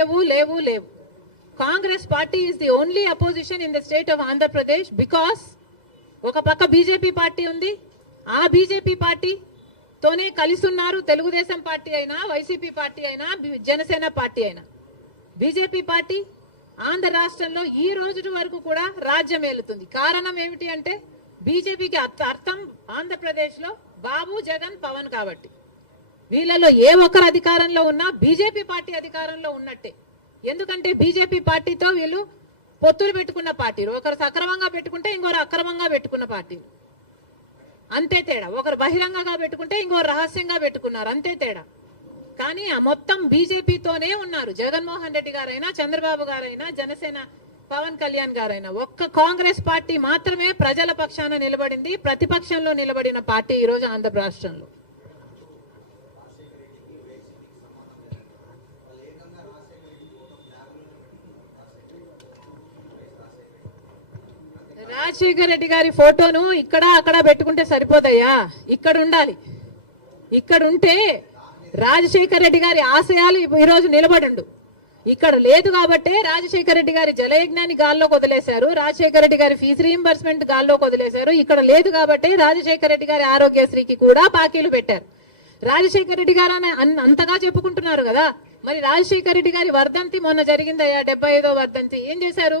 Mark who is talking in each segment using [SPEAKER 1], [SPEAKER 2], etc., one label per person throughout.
[SPEAKER 1] లేవు లేవు లేవు. Congress party is the only opposition in the state of Andhra Pradesh because ఒక పక్క బీజేపీ పార్టీ ఉంది. ఆ బీజేపీ పార్టీ తోనే కలిసి ఉన్నారు తెలుగుదేశం పార్టీ అయినా వైసీపీ పార్టీ అయినా జనసేన పార్టీ అయినా. బీజేపీ పార్టీ ఆంధ్ర రాష్ట్రంలో ఈ రోజు వరకు కూడా రాజ్యం ఏలుతుంది. కారణం ఏమిటి అంటే బీజేపీకి అర్థం ఆంధ్రప్రదేశ్లో బాబు జగన్ పవన్ కాబట్టి. వీళ్ళలో ఏ ఒక్కరు అధికారంలో ఉన్నా బీజేపీ పార్టీ అధికారంలో ఉన్నట్టే. ఎందుకంటే బీజేపీ పార్టీతో వీళ్ళు పొత్తులు పెట్టుకున్న పార్టీలు ఒకరు సక్రమంగా పెట్టుకుంటే ఇంకొకరు అక్రమంగా పెట్టుకున్న పార్టీలు అంతే తేడా. ఒకరు బహిరంగంగా పెట్టుకుంటే ఇంకొకరు రహస్యంగా పెట్టుకున్నారు. అంతే తేడా. కానీ ఆ మొత్తం బీజేపీతోనే ఉన్నారు. జగన్మోహన్ రెడ్డి గారైనా చంద్రబాబు గారైనా జనసేన పవన్ కళ్యాణ్ గారైనా. ఒక్క కాంగ్రెస్ పార్టీ మాత్రమే ప్రజల పక్షాన నిలబడింది ప్రతిపక్షంలో నిలబడిన పార్టీ ఈ రోజు ఆంధ్ర రాష్ట్రంలో రాజశేఖర రెడ్డి గారి ఫోటోను ఇక్కడ అక్కడ పెట్టుకుంటే సరిపోతాయా ఇక్కడ ఉండాలి. ఇక్కడ ఉంటే రాజశేఖర రెడ్డి గారి ఆశయాలు ఈ రోజు నిలబడండు. ఇక్కడ లేదు కాబట్టే రాజశేఖర రెడ్డి గారి జలయజ్ఞాన్ని గాల్లోకి వదిలేశారు రాజశేఖర రెడ్డి గారి ఫీజు రీఎంబర్స్మెంట్ గాల్లోకి వదిలేశారు ఇక్కడ లేదు కాబట్టే రాజశేఖర రెడ్డి గారి ఆరోగ్యశ్రీకి కూడా బాకీలు పెట్టారు. రాజశేఖర రెడ్డి గారు అన్- అంతగా చెప్పుకుంటున్నారు కదా. మరి రాజశేఖర రెడ్డి గారి వర్ధంతి మొన్న జరిగిందయ్యా డెబ్బై ఐదో వర్ధంతి. ఏం చేశారు?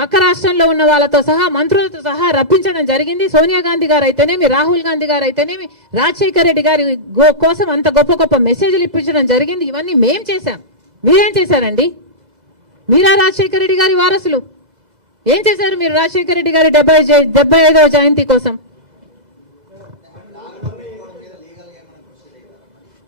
[SPEAKER 1] పక్క రాష్ట్రంలో ఉన్న వాళ్ళతో సహా మంత్రులతో సహా రప్పించడం జరిగింది. సోనియా గాంధీ గారు అయితేనేమి రాహుల్ గాంధీ గారు అయితేనేమి రాజశేఖర్ రెడ్డి గారి గో- కోసం అంత గొప్ప గొప్ప మెసేజ్లు ఇప్పించడం జరిగింది. ఇవన్నీ మేం చేశాం. మీరేం చేశారండి? మీరా రాజశేఖర రెడ్డి గారి వారసులు? ఏం చేశారు మీరు రాజశేఖర రెడ్డి గారి డెబ్బై డెబ్బై ఐదవ జయంతి కోసం?